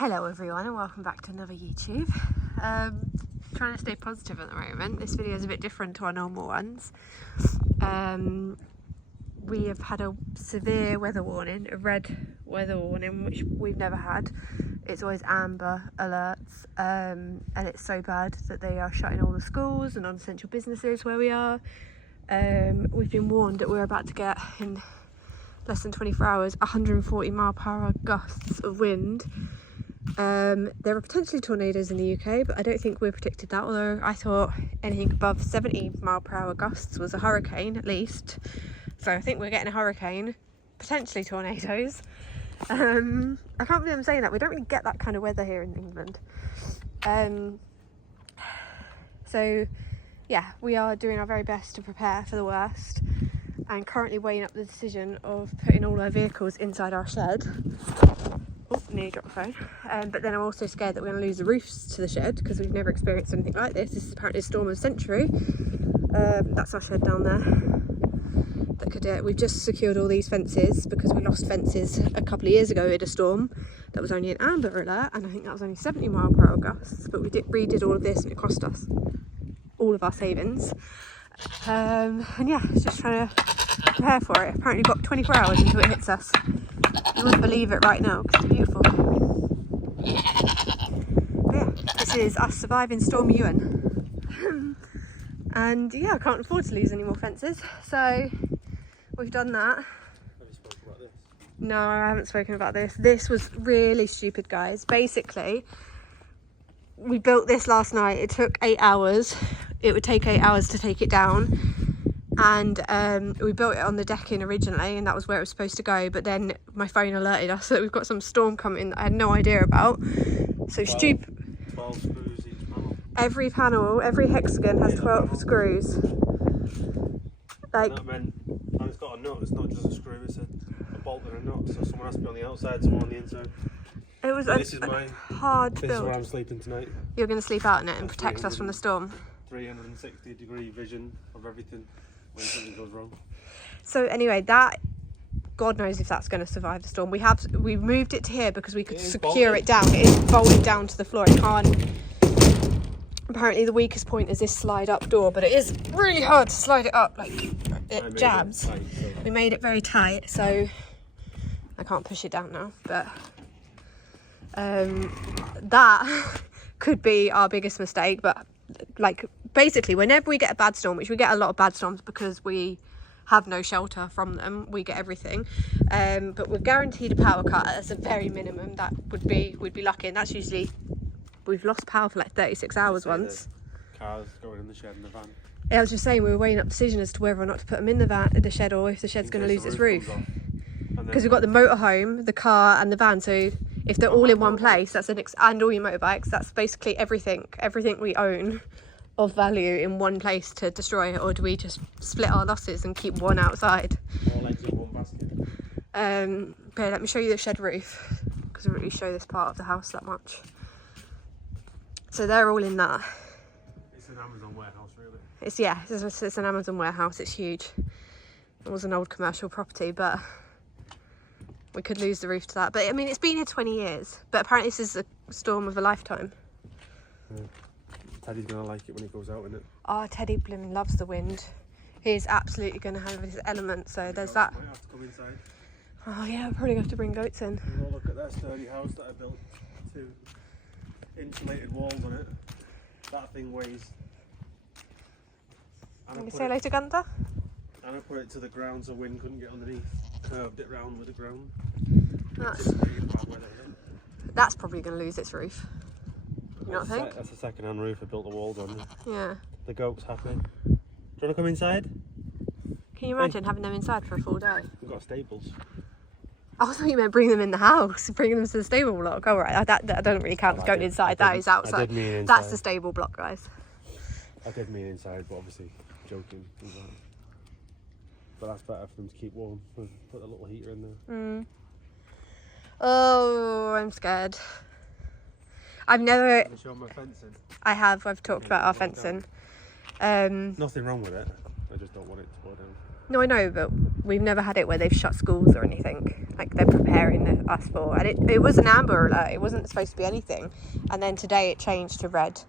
Hello everyone and welcome back to another YouTube. Trying to stay positive at the moment. This video is a bit different to our normal ones. We have had a severe weather warning, a red weather warning, which we've never had. It's always amber alerts, and it's so bad that they are shutting all the schools and non-essential businesses where we are. We've been warned that we're about to get, in less than 24 hours, 140 mile/hour gusts of wind. There are potentially tornadoes in the UK, but I don't think we're predicted that, although I thought anything above 70 mile/hour gusts was a hurricane at least. So I think we're getting a hurricane, potentially tornadoes. I can't believe I'm saying that. We don't really get that kind of weather here in England. So yeah, we are doing our very best to prepare for the worst and currently weighing up the decision of putting all our vehicles inside our shed. Oh, nearly dropped the phone. But then I'm also scared that we're going to lose the roofs to the shed because we've never experienced anything like this. This is apparently a storm of the century. That's our shed down there. That could, we've just secured all these fences because we lost fences a couple of years ago in a storm that was only an amber alert, and I think that was only 70 mile/hour gusts. But we redid all of this and it cost us all of our savings. And yeah, just trying to prepare for it. Apparently we've got 24 hours until it hits us. You wouldn't believe it right now because it's beautiful. But yeah, this is us surviving Storm Eowyn. And yeah, I can't afford to lose any more fences, so we've done that. Have you spoken about this? No, I haven't spoken about this. This was really stupid, guys. Basically, we built this last night. It took 8 hours. It would take 8 hours to take it down. And we built it on the decking originally, and that was where it was supposed to go. But then my phone alerted us that we've got some storm coming that I had no idea about. So 12 screws each panel. Every panel, every hexagon has 12 screws. Like, that meant, and it's got a nut, it's not just a screw, it's a bolt and a nut. So someone has to be on the outside, someone on the inside. It was this is hard build. This is where I'm sleeping tonight. You're going to sleep out in it and protect us from the storm. 360-degree vision of everything when something goes wrong. So anyway, that, God knows if that's going to survive the storm. We moved it to here because we could secure it down. It is bolted down to the floor. It can't. Apparently the weakest point is this slide up door, but it is really hard to slide it up, like it jabs. We made it very tight, so I can't push it down now, but that could be our biggest mistake. But like, basically whenever we get a bad storm, which we get a lot of bad storms because we have no shelter from them, we get everything, but we're guaranteed a power cut as a very minimum. That would be, we'd be lucky, and that's usually, we've lost power for like 36 hours once. Cars going in the shed and the van. Yeah, I was just saying, we were weighing up decision as to whether or not to put them in the shed, or if the shed's going to lose its roof. Because we've got the motorhome, the car and the van, so if they're all in one place, that's and all your motorbikes, that's basically everything we own of value in one place to destroy. Or do we just split our losses and keep one outside? All eggs in one basket. But let me show you the shed roof, because I don't really show this part of the house that much. So they're all in that. It's an Amazon warehouse, really. It's an Amazon warehouse. It's huge. It was an old commercial property, but we could lose the roof to that. But I mean, it's been here 20 years, but apparently this is a storm of a lifetime. Yeah. Teddy's gonna like it when it goes out, isn't it? Oh, Teddy blimmin' loves the wind. He's absolutely gonna have his element, so there's that. Might have to come inside. Oh yeah, I'm probably gonna have to bring goats in. We'll look at that sturdy house that I built. 2 insulated walls on it. That thing weighs. Can you say hello to Gunther? And I put it to the ground so wind couldn't get underneath. Curved it round with the ground. That's probably going to lose its roof. You not think? That's a second-hand roof I built the walls on. Yeah. The goat's happy. Do you want to come inside? Can you imagine having them inside for a full day? We've got stables. I thought you meant bring them in the house, bring them to the stable block. Oh right, that doesn't really count as going inside. That is outside. I did mean inside. That's the stable block, guys. I did mean inside, but obviously joking. But that's better for them to keep warm. Put a little heater in there. Oh, I'm scared. I've never. Can you show my fencing? I have. I've talked about our fencing. Nothing wrong with it. I just don't want it to go down. No, I know, but we've never had it where they've shut schools or anything. like they're preparing us for. And it was an amber alert, it wasn't supposed to be anything, and then today it changed to red.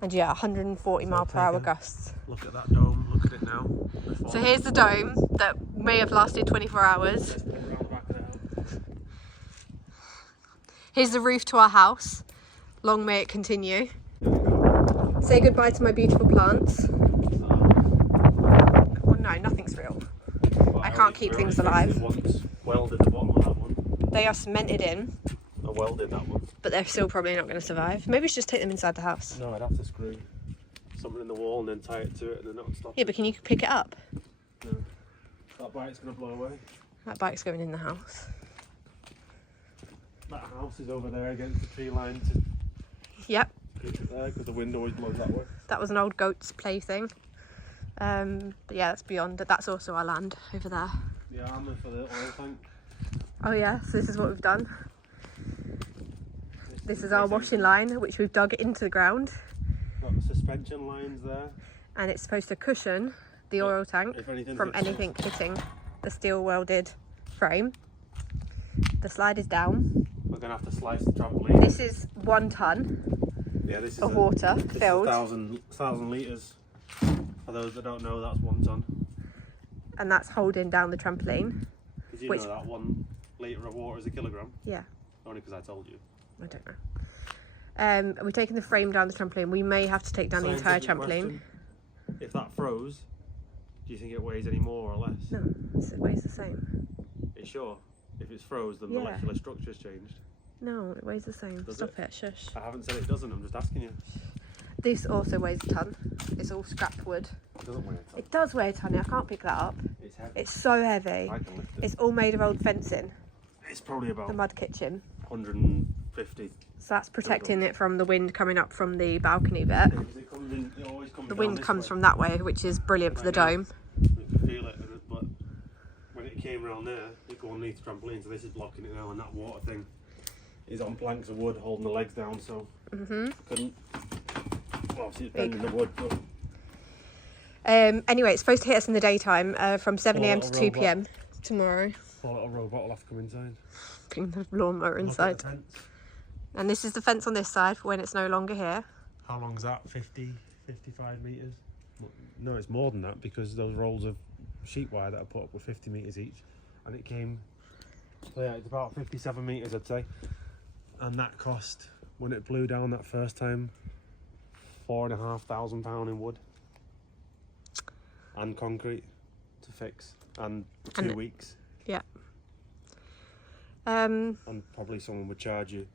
And yeah, 140 mile per hour gusts. Look at that dome, look at it now. So here's the dome that may have lasted 24 hours. Here's the roof to our house. Long may it continue. Say goodbye to my beautiful plants. Oh no, nothing's real. I can't keep things alive. Welded the bottom of that one. They are cemented in. I welded that one. But they're still probably not going to survive. Maybe we should just take them inside the house. No, I'd have to screw something in the wall and then tie it to it and then that would stop. Yeah, but can you pick it up? No. That bike's going to blow away. That bike's going in the house. That house is over there against the tree line to Yep. keep it there because the wind always blows that way. That was an old goat's plaything. But yeah, that's beyond. That's also our land over there. The armour for the oil tank. Oh yeah, so this is what we've done. This is our washing line, which we've dug into the ground. Got the suspension lines there. And it's supposed to cushion the oil tank from anything hitting the steel welded frame. The slide is down. We're going to have to slice the trampoline. This is 1 ton of water filled. 1,000 litres. For those that don't know, that's 1 ton. And that's holding down the trampoline. Did you know that 1 litre of water is a kilogram? Yeah. Only because I told you. I don't know. We're taking the frame down the trampoline. We may have to take down the entire trampoline. If that froze, do you think it weighs any more or less? No, it weighs the same. Are you sure? If it's froze, the molecular structure's changed. No, it weighs the same. Stop it? Shush. I haven't said it doesn't, I'm just asking you. This also weighs a ton. It's all scrap wood. It doesn't weigh a ton. It does weigh a ton. I can't pick that up. It's heavy. It's so heavy. I can lift it. It's all made of old fencing. It's probably about The mud kitchen. 150. So that's protecting it from the wind coming up from the balcony bit. It always comes The down wind this comes way. from that way, which is brilliant for the dome. You can feel it, but when it came around there, it go underneath the trampoline, so this is blocking it now, and that water thing is on planks of wood holding the legs down, so couldn't. Well, obviously it's bending the wood, but. Anyway, it's supposed to hit us in the daytime from 7 AM to 2 PM tomorrow. Poor little robot will have to come inside. Bring the lawnmower inside. And this is the fence on this side for when it's no longer here. How long is that? 50, 55 metres? No, it's more than that because those rolls of sheet wire that I put up were 50 metres each. And it came, so yeah, it's about 57 metres I'd say. And that cost, when it blew down that first time, £4,500 in wood. And concrete to fix. And 2 weeks. Yeah. And probably someone would charge you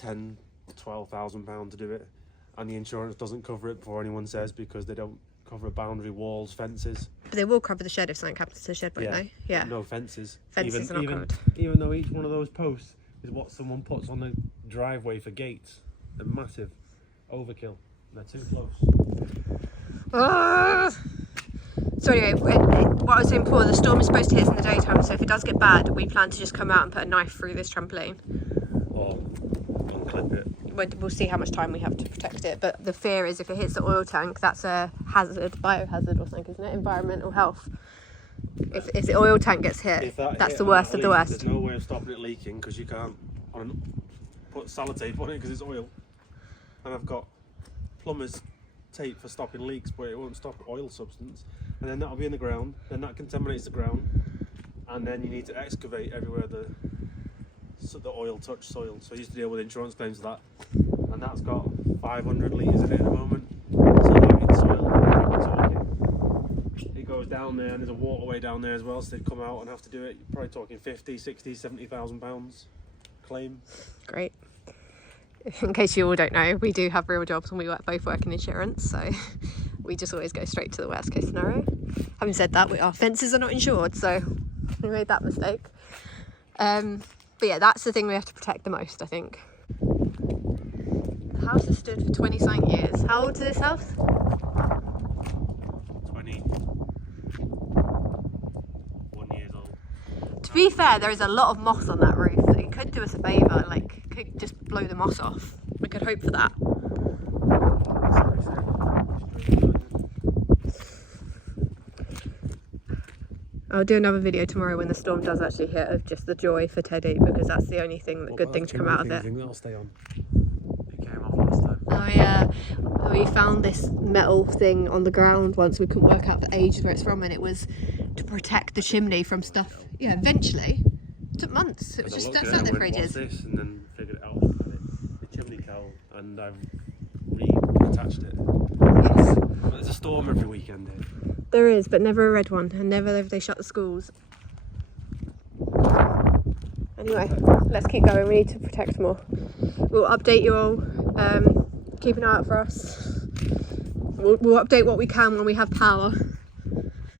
£10,000 to £12,000 to do it, and the insurance doesn't cover it before anyone says because they don't cover boundary walls, fences. But they will cover the shed if something happens to the shed, won't they? Yeah. No fences. Fences are not covered. Even though each one of those posts is what someone puts on the driveway for gates, they're massive. Overkill. They're too close. So anyway, what I was saying before, the storm is supposed to hit us in the daytime, so if it does get bad, we plan to just come out and put a knife through this trampoline. Or unclip it. We'll see how much time we have to protect it, but the fear is if it hits the oil tank, that's a hazard, biohazard or something, isn't it? Environmental health. If the oil tank gets hit, that's the worst of the worst. There's no way of stopping it leaking because you can't put sellotape on it because it's oil. And I've got plumber's tape for stopping leaks, but it won't stop oil substance. And then that'll be in the ground, then that contaminates the ground, and then you need to excavate everywhere the oil touched soil. So I used to deal with insurance claims for that, and that's got 500 litres in it at the moment. So that means soil. It goes down there, and there's a waterway down there as well, so they'd come out and have to do it. You're probably talking 50, 60, 70,000 pounds claim. Great. In case you all don't know, we do have real jobs and we both work in insurance, so we just always go straight to the worst case scenario. Having said that, our fences are not insured, so we made that mistake. But yeah, that's the thing we have to protect the most, I think. The house has stood for 20-something years. How old is this house? 21 years old. To be fair, there is a lot of moss on that roof. It could do us a favour, could just blow the moss off. We could hope for that. I'll do another video tomorrow when the storm does actually hit of just the joy for Teddy, because that's the only thing, that good thing to come out of it. That'll stay on. It came off last time. Oh yeah, we found this metal thing on the ground once. We couldn't work out for ages where it's from, and it was to protect the chimney from stuff. Yeah, eventually. It took months. It was just sat there for ages. What's this? And then figured it out. The chimney cowl, and I've reattached it. Yes. But there's a storm every weekend here. There is, but never a red one, and never have they shut the schools. Anyway, let's keep going. We need to protect more. We'll update you all. Keep an eye out for us. We'll update what we can when we have power.